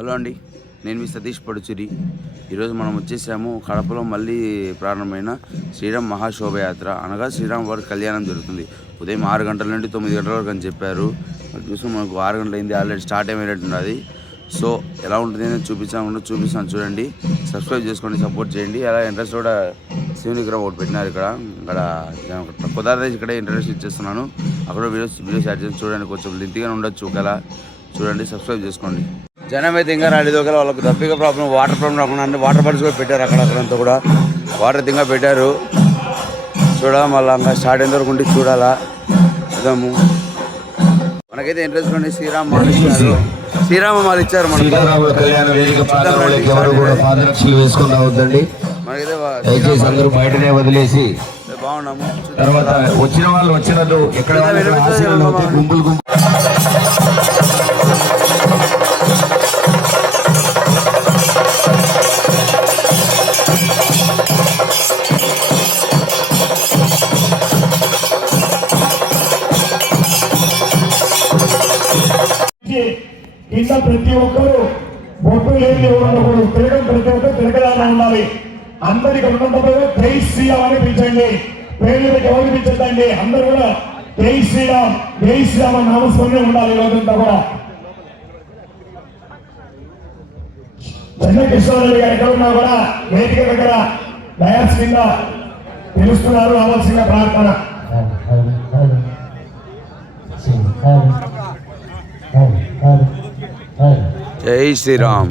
Hello అండి నేను మీ సతీష్ పడుచురి. ఈరోజు మనం వచ్చేసాము కడపలో మళ్ళీ ప్రారంభమైన శ్రీరామ్ మహాశోభయాత్ర అనగా శ్రీరామ్ వారి కళ్యాణం జరుగుతుంది. ఉదయం ఆరు గంటల నుండి తొమ్మిది గంటల వరకు అని చెప్పారు. చూసాం మనకు ఆరు గంటలు అయింది ఆల్రెడీ స్టార్ట్ ఉన్నది. సో ఎలా ఉంటుంది అని చూపించాము చూపిస్తాను చూడండి. సబ్స్క్రైబ్ చేసుకోండి సపోర్ట్ చేయండి. అలా ఇంట్రెస్ట్ కూడా శివుని విగ్రహం ఒకటి పెట్టినారు ఇక్కడ. ఇక్కడ కుదరదేసి ఇక్కడ ఇంట్రెస్ట్ ఇచ్చేస్తున్నాను. అక్కడ వీడియోస్ వీడియోస్ యాడ్ చేసి చూడండి కొంచెం లింతిగానే ఉండొచ్చు ఒకవేళ. చూడండి సబ్స్క్రైబ్ చేసుకోండి. జనం అయితే ఇంకా రాలేదు ఒకవేళ వాళ్ళకి దప్పిక ప్రాబ్లం వాటర్ ప్రాబ్లం రాకుండా అన్ని వాటర్ బాటిల్స్ కూడా పెట్టారు అక్కడ అక్కడంతా కూడా. వాటర్ ఇంకా పెట్టారు. చూడాలి మళ్ళీ ఇంకా స్టార్ట్ అయిన వరకు ఉండి చూడాలా. చూద్దాము. మనకైతే ఇంట్రెస్ట్ ఉండి శ్రీరామ్ మాల్ ఇచ్చారు. శ్రీరామ మాల్ ఇచ్చారు మనకు. మనకైతే వా- దయచేసి అందరూ బయటనే వదిలేసి. బాగున్నాము. తర్వాత వచ్చిన వాళ్ళు వచ్చినట్టు ఎక్కడ గుంపులు గుంపులు కింద ప్రతి ఒక్కరూ బొట్టు లేని ఉండకూడదు తిరగడం ప్రతి ఒక్కరు తిరగదాన ఉండాలి. అందరికి ఉన్నప్పుడు జై శ్రీరామ్ అని పిలిచండి. పేర్లకు ఎవరు పిలిచండి అందరు కూడా జై శ్రీరామ్ జై శ్రీరామ్ అని నామస్మరణ ఉండాలి ఈ రోజంతా కూడా. చెన్న కృష్ణారెడ్డి గారు ఎక్కడ ఉన్నా కూడా వేదిక దగ్గర డయాస్ కింద పిలుస్తున్నారు రావాల్సిన ప్రార్థన. Thank you. జై శ్రీరామ్.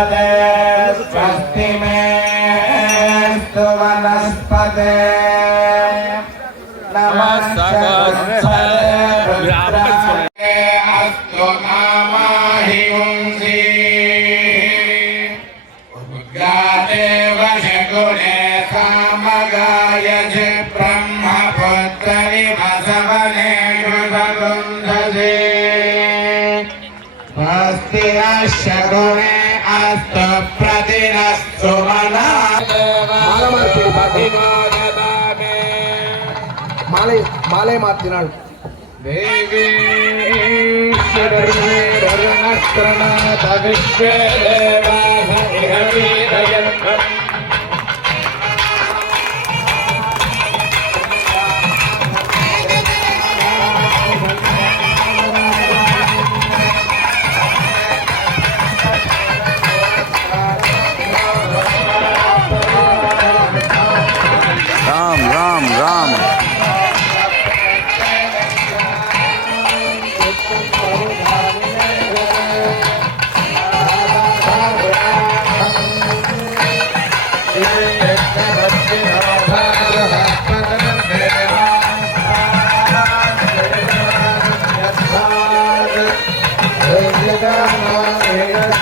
स्वस्ति मे स्तु वनस्पते नमस्ते अस्तु नामाहि पुंसि उद्गादेव गुणे सामगाय च ब्रह्मपुत्रि वसवने युधगुन्धसे अस्ति नश्य गुणे மாலை மாலை மாற்றினாள் देवी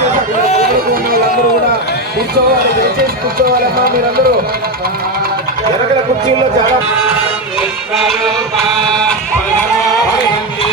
వాళ్ళందరూ కూడా కూర్చోవాలి దయచేసి కూర్చోవాలమ్మా మీరందరూ వెనకల కుర్చీల్లో చాలా విశ్వరూపా పరమానంది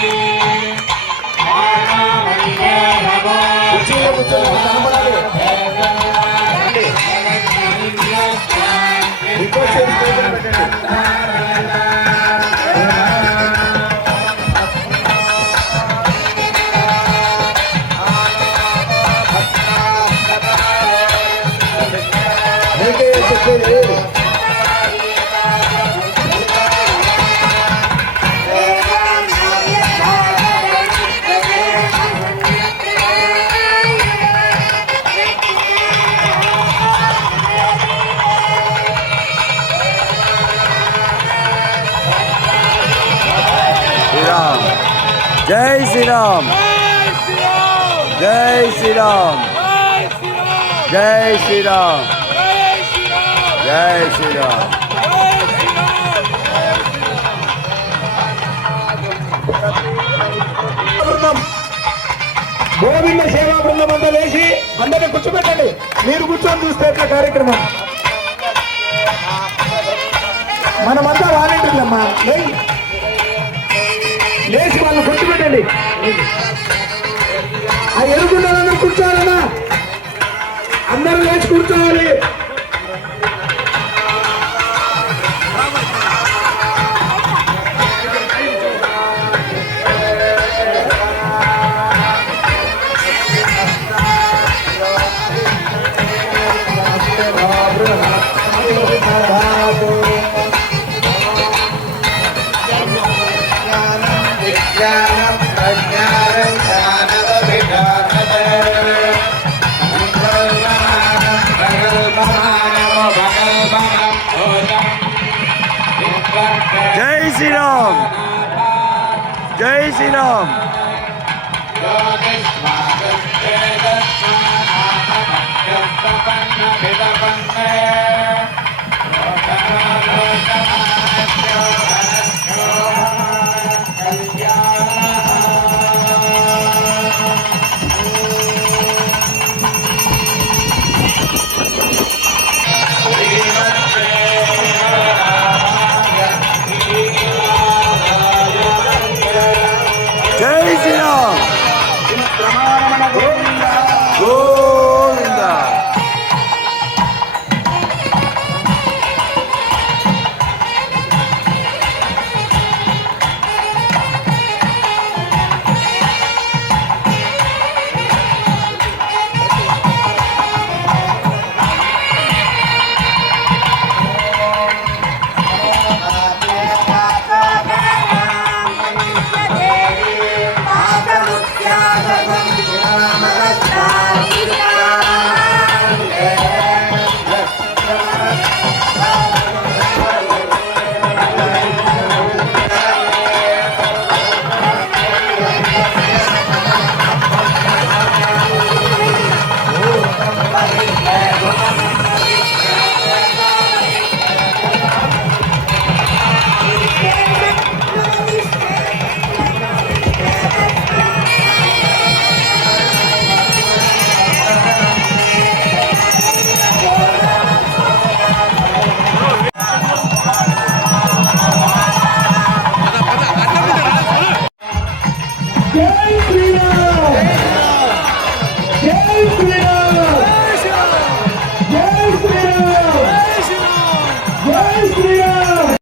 జై శ్రీరామ్. జై శ్రీరామ్. జై శ్రీరామ్. జై శ్రీరామ్. బృందం గోవింద సేవా బృందం అంతా లేచి అందరిని కూర్చోబెట్టండి. మీరు కూర్చొని చూస్తే ఎట్లా కార్యక్రమం? మనమంతా వాలంటీర్లమ్మా. లేచి వాళ్ళు కూర్చోబెట్టండి ఆ ఎరుగుండాలందరూ కూర్చోవాలన్నా అందరూ లేచి కూర్చోవాలి. జై శ్రీరామ్ జై శ్రీరామ్